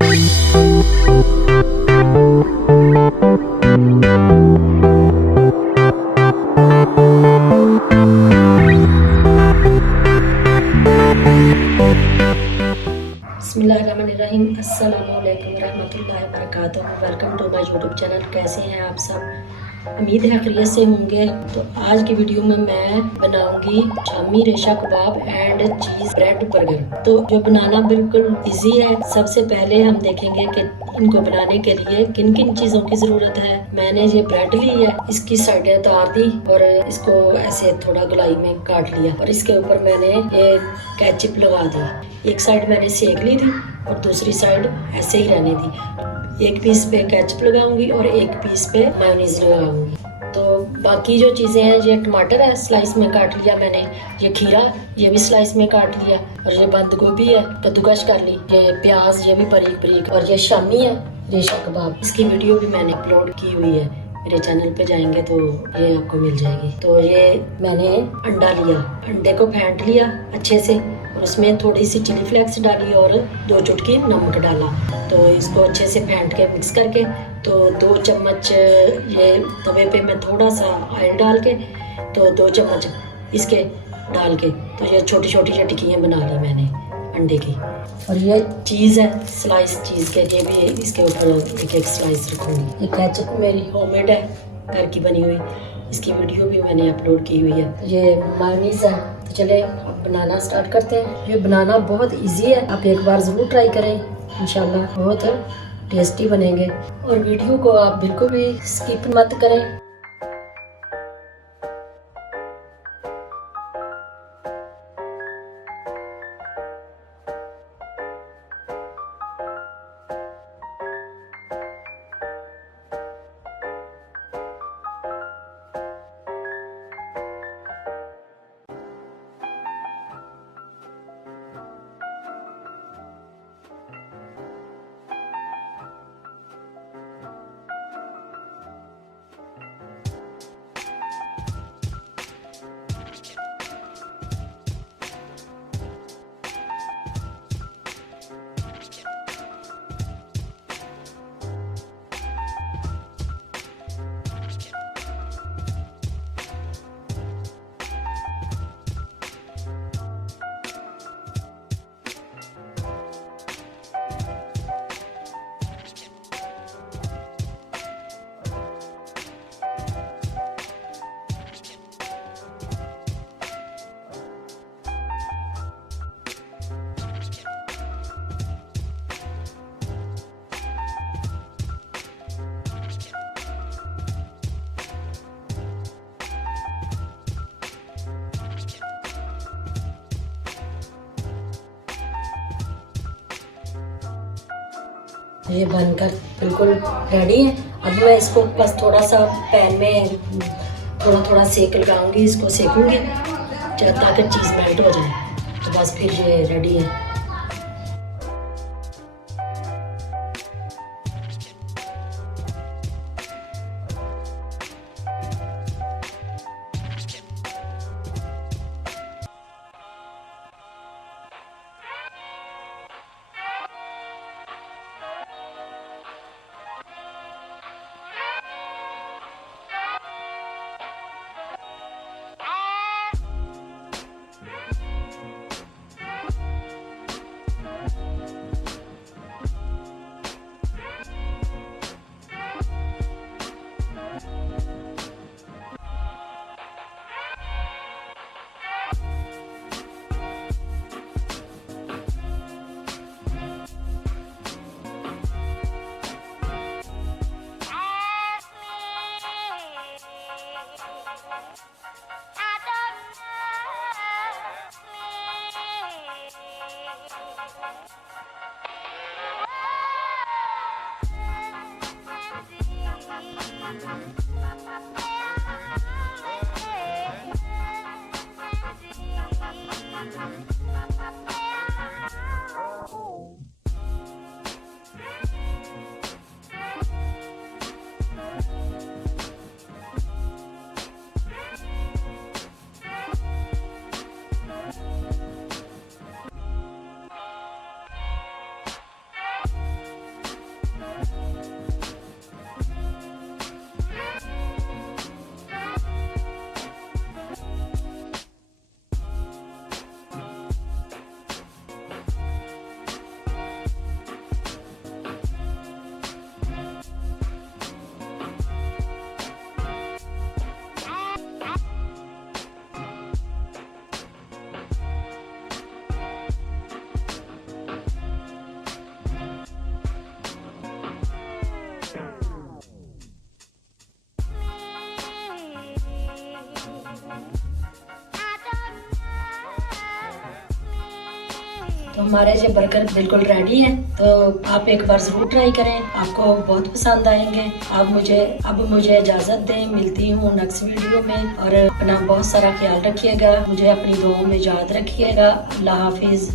बिस्मिल्लाहिर्रहमानिर्रहीम। अस्सलाम-ओ-अलैकुम रहमतुल्लाहि व बरकातुहू। Welcome to my YouTube channel. कैसे हैं आप सब? उम्मीद है खैरियत से होंगे। तो आज की वीडियो में मैं बनाऊंगी शामी रेशा कबाब एंड चीज़ ब्रेड बर्गर। तो जो बनाना बिल्कुल इजी है। सबसे पहले हम देखेंगे कि इनको बनाने के लिए किन किन चीज़ों की ज़रूरत है। मैंने ये ब्रेड ली है, इसकी साइडें उतार दी और इसको ऐसे थोड़ा गोलाई में काट लिया और इसके ऊपर मैंने ये केचप लगा दी। एक साइड मैंने सेक ली थी और दूसरी साइड ऐसे ही रहने दी। एक पीस पे केचप लगाऊंगी और एक पीस पे मेयोनीज लगाऊंगी। तो बाकी जो चीज़ें हैं, ये टमाटर है स्लाइस में काट लिया मैंने, ये खीरा ये भी स्लाइस में काट लिया और ये बंद गोभी है कद्दूकश कर ली, ये प्याज ये भी बारीक बारीक, और ये शामी है रेशा कबाब। इसकी वीडियो भी मैंने अपलोड की हुई है, मेरे चैनल पे जाएंगे तो ये आपको मिल जाएगी। तो ये मैंने अंडा लिया, अंडे को फेंट लिया अच्छे से और उसमें थोड़ी सी चिली फ्लेक्स डाली और 2 चुटकी नमक डाला। तो इसको अच्छे से फेंट के मिक्स करके तो 2 चम्मच ये तवे पे मैं थोड़ा सा ऑयल डाल के तो 2 चम्मच इसके डाल के तो ये छोटी छोटी जो टिक्कियाँ बना ली मैंने अंडे की। और ये चीज़ है स्लाइस चीज़ के, ये भी इसके ऊपर एक एक स्लाइस रखूँगी। ये केचप मेरी होममेड है, घर की बनी हुई, इसकी वीडियो भी मैंने अपलोड की हुई है। ये मेयोनीज है। तो चले अब बनाना स्टार्ट करते हैं। ये बनाना बहुत इजी है, आप एक बार ज़रूर ट्राई करें, इंशाल्लाह बहुत टेस्टी बनेंगे। और वीडियो को आप बिल्कुल भी स्किप मत करें। ये बनकर बिल्कुल रेडी है। अब मैं इसको बस थोड़ा सा पैन में थोड़ा थोड़ा सेक लगाऊंगी, इसको सेकूंगी ताकि चीज़ मेल्ट हो जाए। तो बस फिर ये रेडी है। तो हमारे ये बर्गर बिल्कुल रेडी है, तो आप एक बार ज़रूर ट्राई करें, आपको बहुत पसंद आएंगे। अब मुझे इजाज़त दें, मिलती हूँ नेक्स्ट वीडियो में, और अपना बहुत सारा ख्याल रखिएगा, मुझे अपनी दुआओं में याद रखिएगा। अल्लाह हाफिज़।